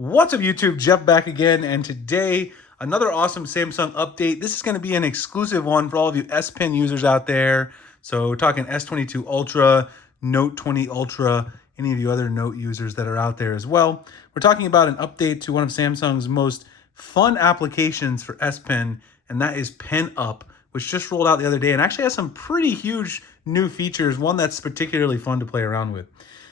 What's up YouTube, Jeff back again, and today another awesome Samsung update. This is going to be an exclusive one for all of you S Pen users out there. So we're talking S22 Ultra, Note 20 Ultra, any of you other Note users that are out there as well. We're talking about an update to one of Samsung's most fun applications for S Pen, and that is Pen Up, which just rolled out the other day and actually has some pretty huge new features, one that's particularly fun to play around with.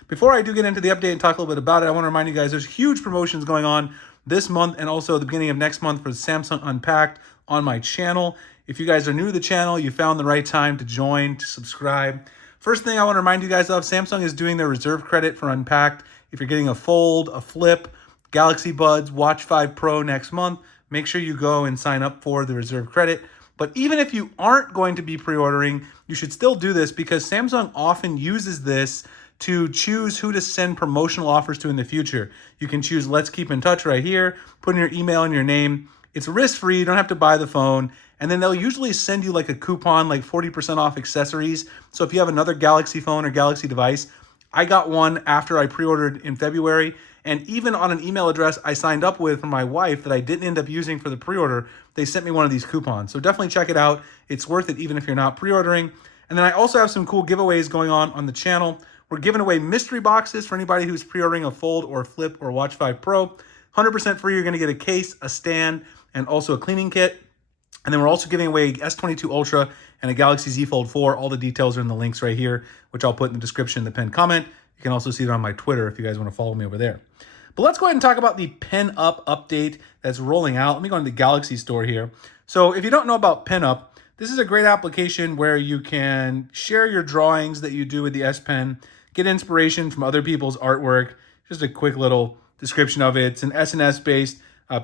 Before I do get into the update and talk a little bit about it, I want to remind you guys there's huge promotions going on this month and also the beginning of next month for Samsung Unpacked on my channel. If you guys are new to the channel, you found the right time to join, to subscribe. First thing I want to remind you guys of, Samsung is doing their reserve credit for Unpacked. If you're getting a Fold, a Flip, Galaxy Buds, Watch 5 Pro next month, make sure you go and sign up for the reserve credit. But even if you aren't going to be pre-ordering, you should still do this because Samsung often uses this to choose who to send promotional offers to in the future. You can choose Let's Keep in Touch right here, put in your email and your name. It's risk-free, you don't have to buy the phone. And then they'll usually send you like a coupon, like 40% off accessories. So if you have another Galaxy phone or Galaxy device, I got one after I pre-ordered in February. And even on an email address I signed up with for my wife that I didn't end up using for the pre-order, they sent me one of these coupons. So definitely check it out. It's worth it even if you're not pre-ordering. And then I also have some cool giveaways going on the channel. We're giving away mystery boxes for anybody who's pre-ordering a Fold or a Flip or Watch 5 Pro. 100% free. You're going to get a case, a stand, and also a cleaning kit. And then we're also giving away S22 Ultra and a Galaxy Z Fold 4. All the details are in the links right here, which I'll put in the description, the pinned comment. You can also see it on my Twitter if you guys want to follow me over there. But let's go ahead and talk about the Pen Up update that's rolling out. Let me go into the Galaxy store here. So if you don't know about Pen Up, this is a great application where you can share your drawings that you do with the S Pen, get inspiration from other people's artwork. Just a quick little description of it. It's an SNS-based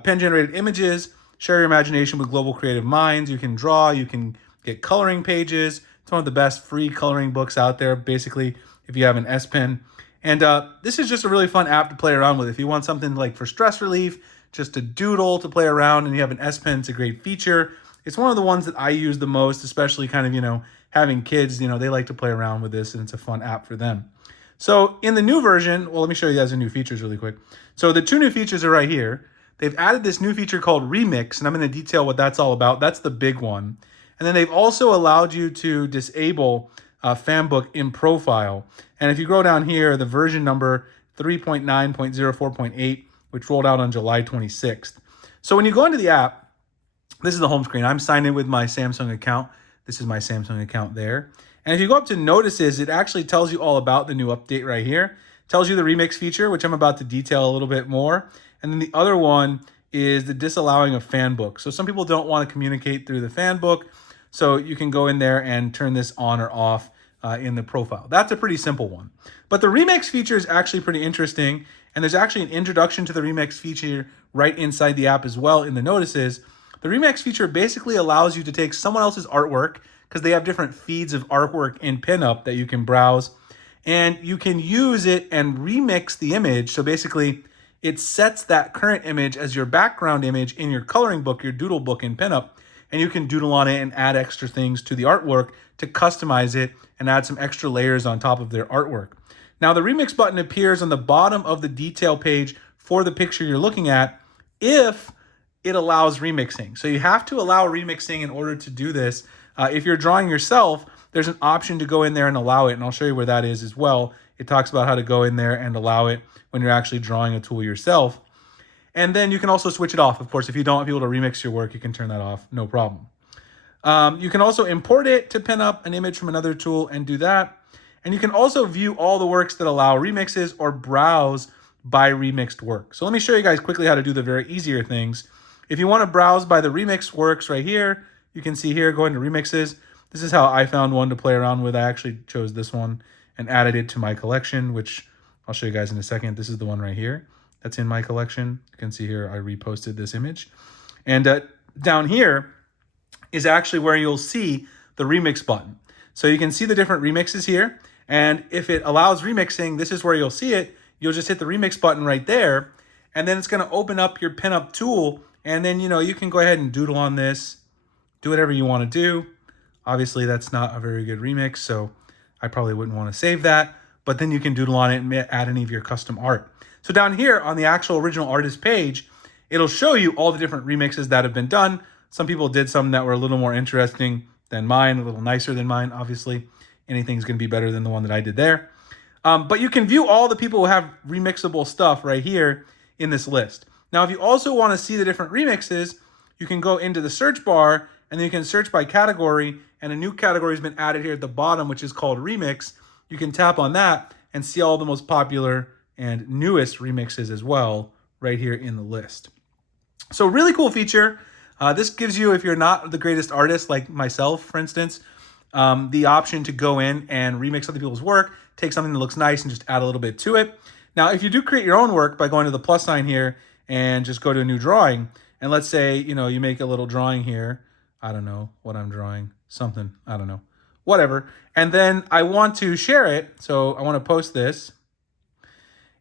pen-generated images. Share your imagination with global creative minds. You can draw. You can get coloring pages. It's one of the best free coloring books out there, basically, if you have an S Pen. And this is just a really fun app to play around with. If you want something like for stress relief, just a doodle to play around, and you have an S Pen, it's a great feature. It's one of the ones that I use the most, especially kind of, having kids, they like to play around with this, and it's a fun app for them. So in the new version, well, let me show you guys the new features really quick. So the two new features are right here. They've added this new feature called Remix, and I'm going to detail what that's all about. That's the big one. And then they've also allowed you to disable Fanbook in profile. And if you go down here, the version number 3.9.04.8, which rolled out on July 26th. So when you go into the app, this is the home screen. I'm signed in with my Samsung account. This is my Samsung account there. And if you go up to notices, it actually tells you all about the new update right here. It tells you the remix feature, which I'm about to detail a little bit more. And then the other one is the disallowing of Fanbook. So some people don't want to communicate through the Fanbook. So you can go in there and turn this on or off in the profile. That's a pretty simple one. But the remix feature is actually pretty interesting. And there's actually an introduction to the remix feature right inside the app as well in the notices. The remix feature basically allows you to take someone else's artwork, because they have different feeds of artwork in Pen Up that you can browse, and you can use it and remix the image. So basically, it sets that current image as your background image in your coloring book, your doodle book in Pen Up, and you can doodle on it and add extra things to the artwork to customize it and add some extra layers on top of their artwork. Now, the remix button appears on the bottom of the detail page for the picture you're looking at if it allows remixing. So you have to allow remixing in order to do this. If you're drawing yourself, there's an option to go in there and allow it, and I'll show you where that is as well. It talks about how to go in there and allow it when you're actually drawing a tool yourself. And then you can also switch it off. Of course, if you don't want people to remix your work, you can turn that off, no problem. You can also import it to pin up an image from another tool and do that. And you can also view all the works that allow remixes or browse by remixed work. So let me show you guys quickly how to do the very easier things. If you want to browse by the remixed works right here, you can see here, going to remixes. This is how I found one to play around with. I actually chose this one and added it to my collection, which I'll show you guys in a second. This is the one right here that's in my collection. You can see here I reposted this image. And down here is actually where you'll see the remix button. So you can see the different remixes here. And if it allows remixing, this is where you'll see it. You'll just hit the remix button right there. And then it's going to open up your pinup tool. And then, you can go ahead and doodle on this. Do whatever you want to do. Obviously, that's not a very good remix, so I probably wouldn't want to save that. But then you can doodle on it and add any of your custom art. So down here on the actual original artist page, it'll show you all the different remixes that have been done. Some people did some that were a little more interesting than mine, a little nicer than mine, obviously. Anything's going to be better than the one that I did there. But you can view all the people who have remixable stuff right here in this list. Now, if you also want to see the different remixes, you can go into the search bar and then you can search by category, and a new category has been added here at the bottom, which is called Remix. You can tap on that and see all the most popular and newest remixes as well right here in the list. So really cool feature. This gives you, if you're not the greatest artist like myself, for instance, the option to go in and remix other people's work, take something that looks nice and just add a little bit to it. Now, if you do create your own work by going to the plus sign here and just go to a new drawing, and let's say, you know, you make a little drawing here. I don't know what I'm drawing, something, I don't know, whatever. And then I want to share it, so I want to post this.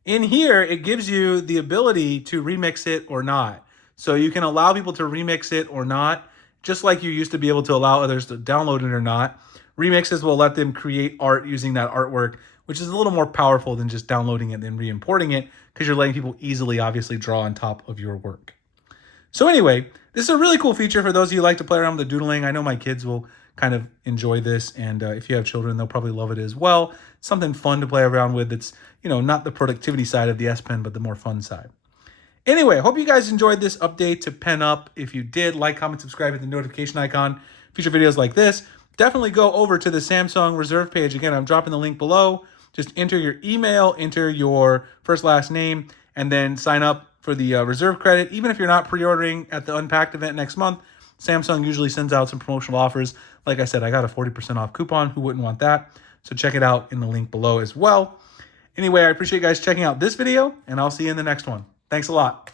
In here, it gives you the ability to remix it or not. So you can allow people to remix it or not, just like you used to be able to allow others to download it or not. Remixes will let them create art using that artwork, which is a little more powerful than just downloading it and then re-importing it, because you're letting people easily, obviously, draw on top of your work. So anyway, this is a really cool feature for those of you who like to play around with the doodling. I know my kids will kind of enjoy this, and if you have children, they'll probably love it as well. Something fun to play around with that's, you know, not the productivity side of the S Pen, but the more fun side. Anyway, hope you guys enjoyed this update to Pen Up. If you did, like, comment, subscribe, hit the notification icon. Future videos like this, definitely go over to the Samsung reserve page. Again, I'm dropping the link below. Just enter your email, enter your first, last name, and then sign up for the reserve credit. Even if you're not pre-ordering at the Unpacked event next month, Samsung usually sends out some promotional offers. Like I said, I got a 40% off coupon. Who wouldn't want that? So check it out in the link below as well. Anyway, I appreciate you guys checking out this video, and I'll see you in the next one. Thanks a lot.